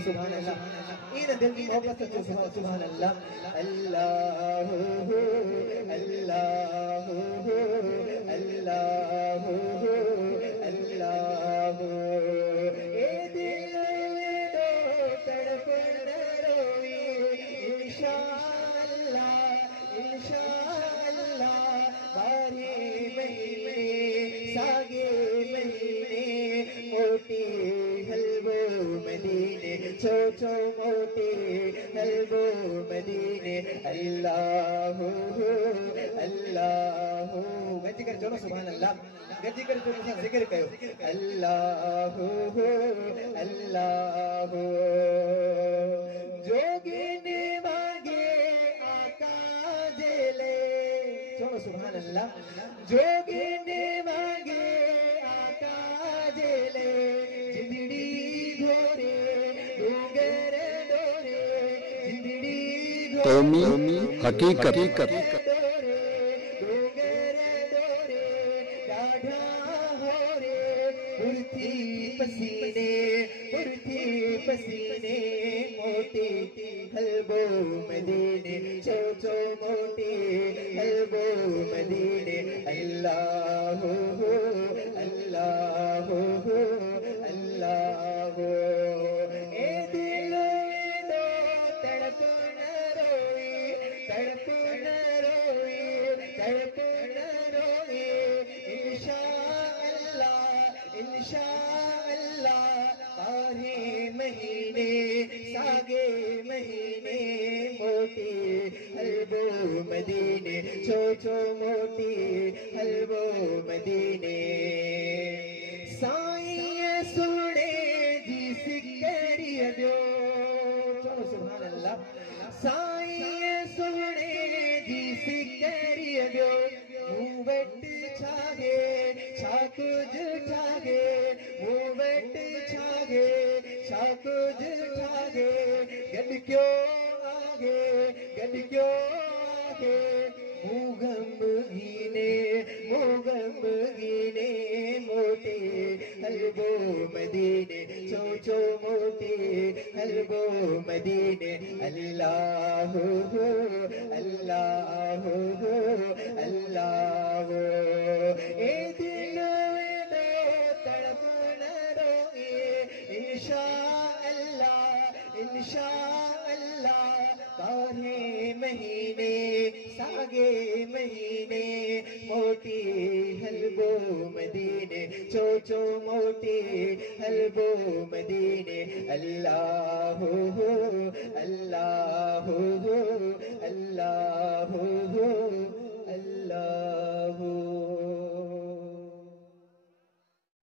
سبحان اللہ این دل کی محبت سے سبحان اللہ اللہ اللہ اللہ اللہ اے دل دو تڑپ روئی انشاءاللہ انشاءاللہ بارے مہینے ساگے مہینے موٹی حلوہ مدینے چوچو موٹی حلوہ مدینے اللہ اللہ گنجی کر چونو سبحان اللہ گنجی کر چونو سا ذکر کہو اللہ اللہ جوگینے مانگے آقا جلے چونو سبحان اللہ جوگینے مانگے آقا جلے جندڑی گھوڑے ڈونگر ڈورے جندڑی قومی حقیقت پسینے موٹی حلوہ مدینے چوچو موٹی حلوہ مدینے اللہ اللہ اللہ اے دل دو تڑپ نہ روئی تڑپ نہ روئی تڑپ نہ روئی انشاءاللہ انشاءاللہ بارے مہینے ساگے مہینے موٹی حلوہ مدینے چوچو موٹی حلوہ مدینے سائیں سوڑے جی سکری دیو چلو سبحان اللہ سائیں سوڑے جی سکری دیو مووٹ چھاگے چھاکج ٹھاگے مووٹ چھاگے چھاکج ٹھاگے گڈ کیوں آگے گڈ کیوں آگے موغم گینے موٹی حلوہ مدینے چوچو موٹی حلوہ مدینے اللہ اللہ اللہ اے دل دو تڑپ نہ روئے انشاءاللہ انشاءاللہ بارے مہینے ساگے مہینے موٹی حلوہ مدینے چوچو موٹی حلوہ مدینے اللہ